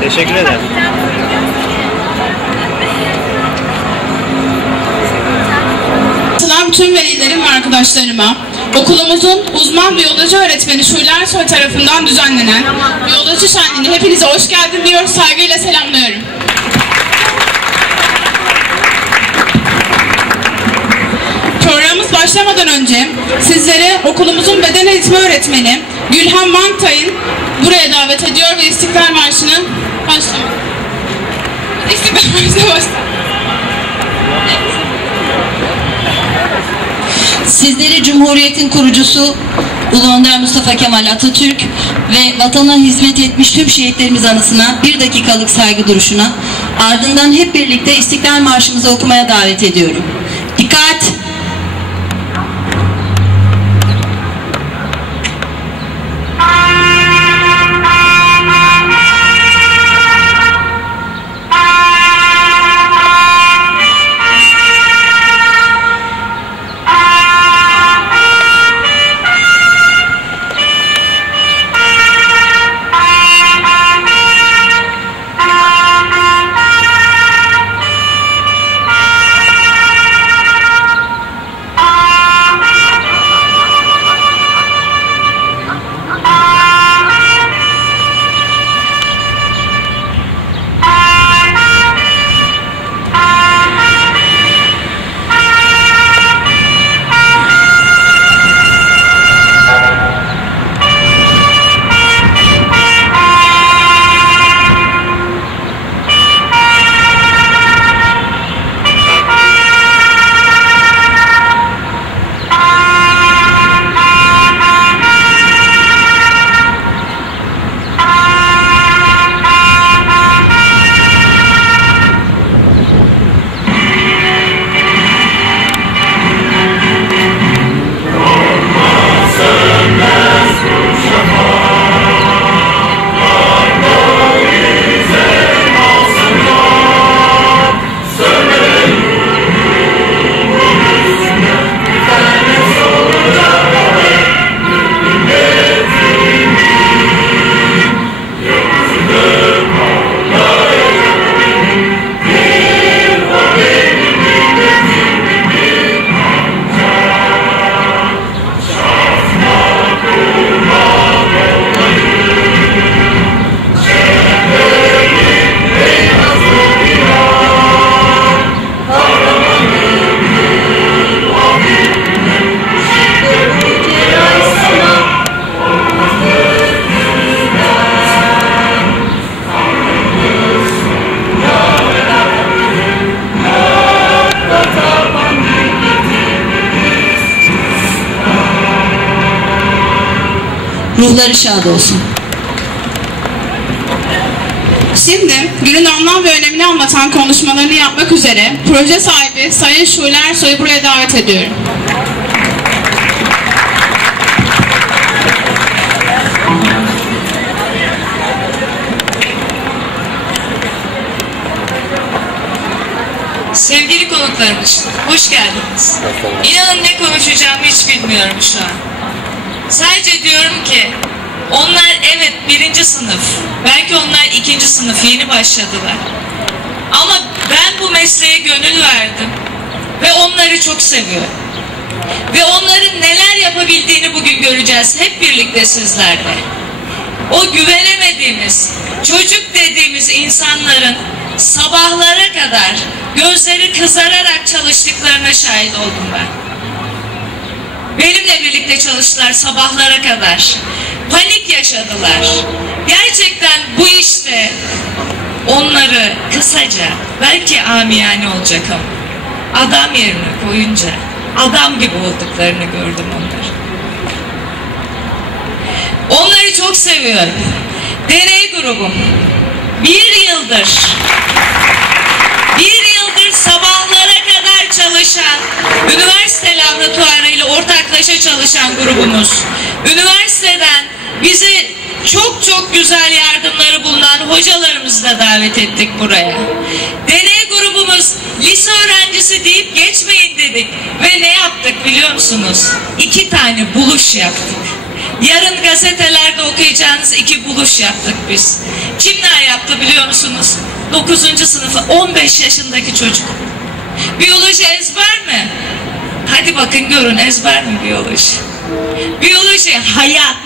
Teşekkür ederim. Selam tüm velilerim ve arkadaşlarıma. Okulumuzun uzman biyoloji öğretmeni Şule Ersoy tarafından düzenlenen biyoloji şenliğine hepinize hoş geldin diyor, saygıyla selamlıyorum. Programımız başlamadan önce sizlere okulumuzun beden eğitimi öğretmeni Gülhan Mantay'ın buraya davet ediyor ve İstiklal Marşı'nı başlamak. Marşı'na başlamak. Sizleri Cumhuriyet'in kurucusu Ulu Önder Mustafa Kemal Atatürk ve vatana hizmet etmiş tüm şehitlerimiz anısına bir dakikalık saygı duruşuna ardından hep birlikte İstiklal Marşımızı okumaya davet ediyorum. Ruhları şad olsun. Şimdi günün anlam ve önemini anlatan konuşmalarını yapmak üzere proje sahibi Sayın Şule Ersoy'u buraya davet ediyorum. Sevgili konuklarımız, hoş geldiniz. İnanın ne konuşacağımı hiç bilmiyorum şu an. Sadece diyorum ki, onlar evet birinci sınıf, belki onlar ikinci sınıf, yeni başladılar. Ama ben bu mesleğe gönül verdim ve onları çok seviyorum. Ve onların neler yapabildiğini bugün göreceğiz hep birlikte sizlerle. O güvenemediğimiz, çocuk dediğimiz insanların sabahlara kadar gözleri kızararak çalıştıklarına şahit oldum ben. Benimle birlikte çalıştılar sabahlara kadar. Panik yaşadılar. Gerçekten bu işte onları kısaca, belki amiyane olacak ama adam yerine koyunca adam gibi olduklarını gördüm onları. Onları çok seviyorum. Deney grubum. Bir yıldır bir yıldır sabahlara kadar çalışan, üniversite laboratuvarıyla ortaklaşa çalışan grubumuz. Üniversiteden bize çok çok güzel yardımları bulunan hocalarımızı da davet ettik buraya. Deney grubumuz lise öğrencisi deyip geçmeyin dedik. Ve ne yaptık biliyor musunuz? İki tane buluş yaptık. Yarın gazetelerde okuyacağınız iki buluş yaptık biz. Kimler yaptı biliyor musunuz? 9. sınıfı 15 yaşındaki çocuk. Biyoloji ezber mi? Hadi bakın görün ezber mi biyoloji? Biyoloji hayat,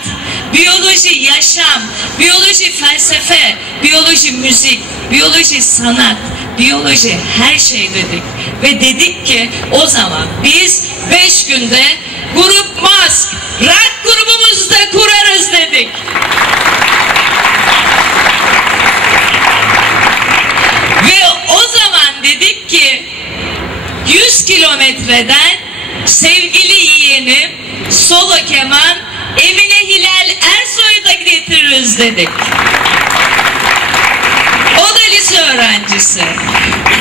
biyoloji yaşam, biyoloji felsefe, biyoloji müzik, biyoloji sanat, biyoloji her şey dedik. Ve dedik ki o zaman biz 5 günde grup mask, rock grubumuzu da kurarız dedik. Ve o zaman dedik ki 100 kilometreden yeğenim solo keman Emine Hilal Ersoy'u da getiririz dedik. O da lise öğrencisi.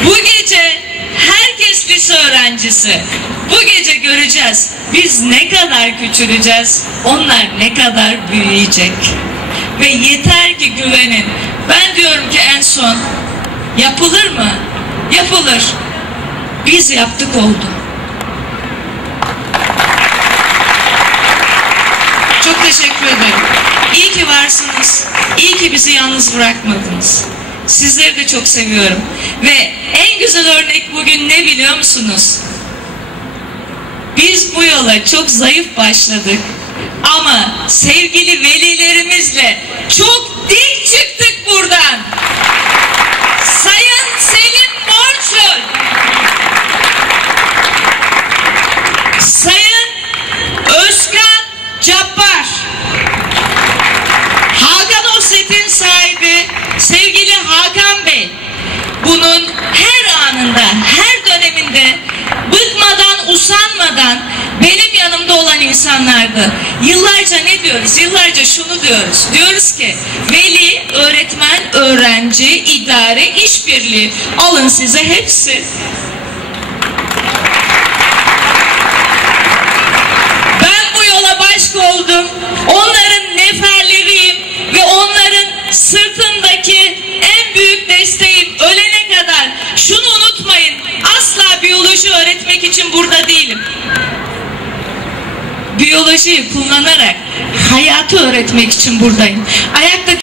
Bu gece herkes lise öğrencisi. Bu gece göreceğiz. Biz ne kadar küçüleceğiz, onlar ne kadar büyüyecek. Ve yeter ki güvenin. Ben diyorum ki en son yapılır mı? Yapılır. Biz yaptık oldu. Çok teşekkür ederim. İyi ki varsınız. İyi ki bizi yalnız bırakmadınız. Sizleri de çok seviyorum. Ve en güzel örnek bugün ne biliyor musunuz? Biz bu yola çok zayıf başladık. Ama sevgili velilerimizle çok Yıllarca ne diyoruz? Yıllarca şunu diyoruz. Diyoruz ki veli, öğretmen, öğrenci, idare, işbirliği alın size hepsi. Biyolojiyi kullanarak hayatı öğretmek için buradayım. Ayak